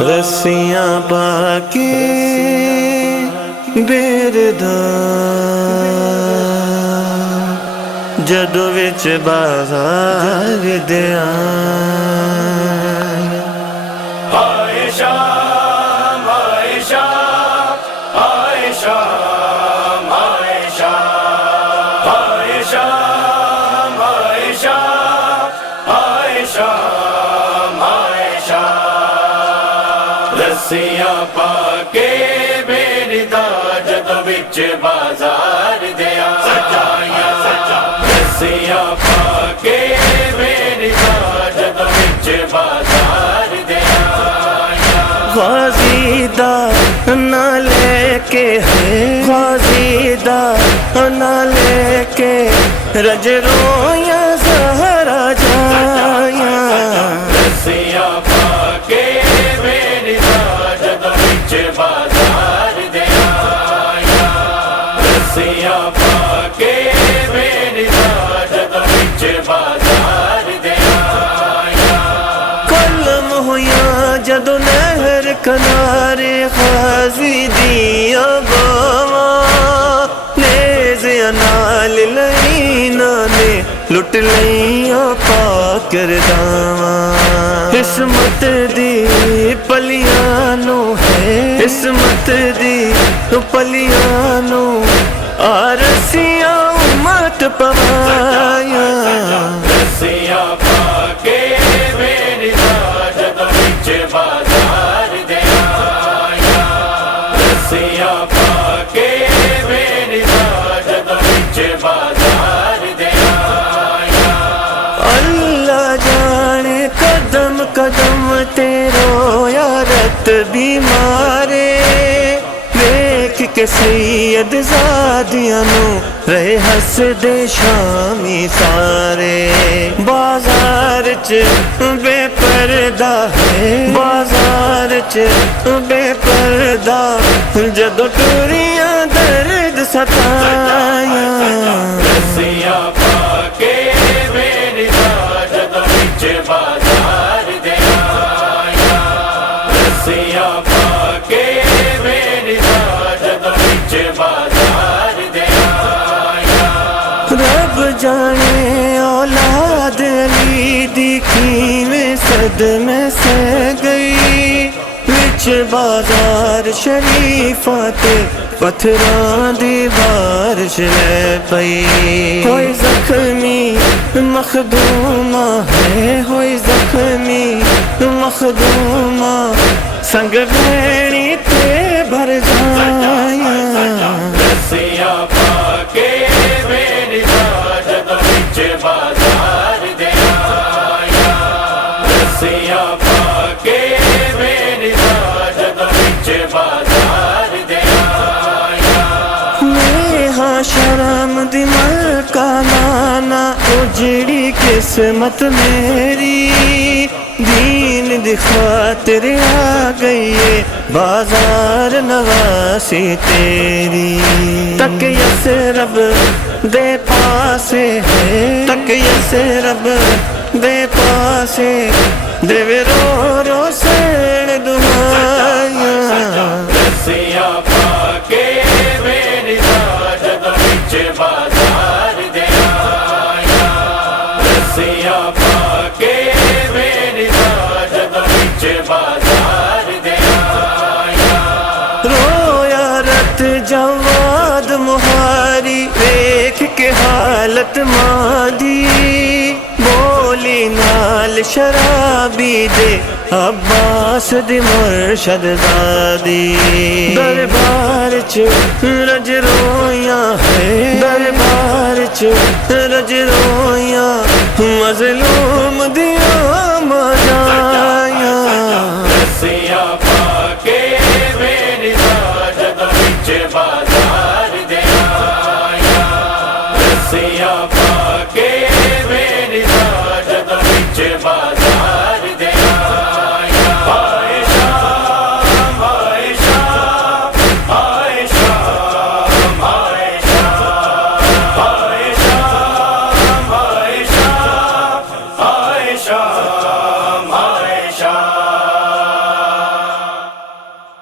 رسیاں پا کے بیردار جدو وچ بازار دے آیا آئے شام آئے شام آئے شام آئے شام آئے شام آئے شام آئے شام آئے شام رسیاں پا کے میری دا جدو وچ بازار دے آیا رسیاں پا کے میری دا جدو وچ بازار دے آیا غازی دا نہ لے کے ہے غازی دا نہ لے کے رج رویاں زہرا جایا رسیاں پا کے میری دا جدو وچ بازار دے آیا رسیاں پا کے میری دا جدو وچ بازار دے آیا کلم ہویا جدو نہر کنارے غازی دیا باواں نیزیاں نال لئینا نے لٹ لئیاں پاک کرداواں عصمت دی پلیاں نو ہے عصمت دی پلیاں نو آرسیاں امت پوایا رسیاں پا کے میری دا جدو وچ بازار دے آیا رسیاں پا کے میری دا جدو وچ بازار دے آیا اللہ جانے قدم قدم تیرو یارت بیمارے ویکھ کے سید زادیاں نو رہے ہس دے شامی سارے بازار چ بے پردہ ہے بازار چ بے پردہ جدو ٹوریاں درد ستایا رسیاں پا کے میری دا جدو وچ بازار دے آیا رسیاں پا کے میری دا جدو وچ بازار دے آیا رب جانے اولاد علی دی کیویں صدمے سے گئی وچ بازار شریفاں تے پتھراں دی بارش لے پئی ہوئی زخمی مخدومہ ہے ہوئی زخمی مخدومہ سنگ بھیڑی تے بھر جایا رسیاں پا کے میری دا جدو وچ بازار دے آیا رسیاں پا کے میری دا جدو وچ بازار دے آیا ہاں شرم دی ملکہ نانا اجڑی قسمت میری دین دی خاطر آ گئی ہے بازار نواسی تیری تک یسرب دے پاسے ہے تک یسرب دے پاسے دے رو رو سین دعائیاں رسیاں پا کے میری دا جدو وچ بازار دے آیا رسیاں پا کے میری دا جدو وچ بازار دے آیا رویا رت جواد مہاری ویکھ کے حالت مادی بولی نال شرابی دے عباس دی مرشد زادی دربار چ رج رویاں ہے دربار چ رج رویاں مظلوم دی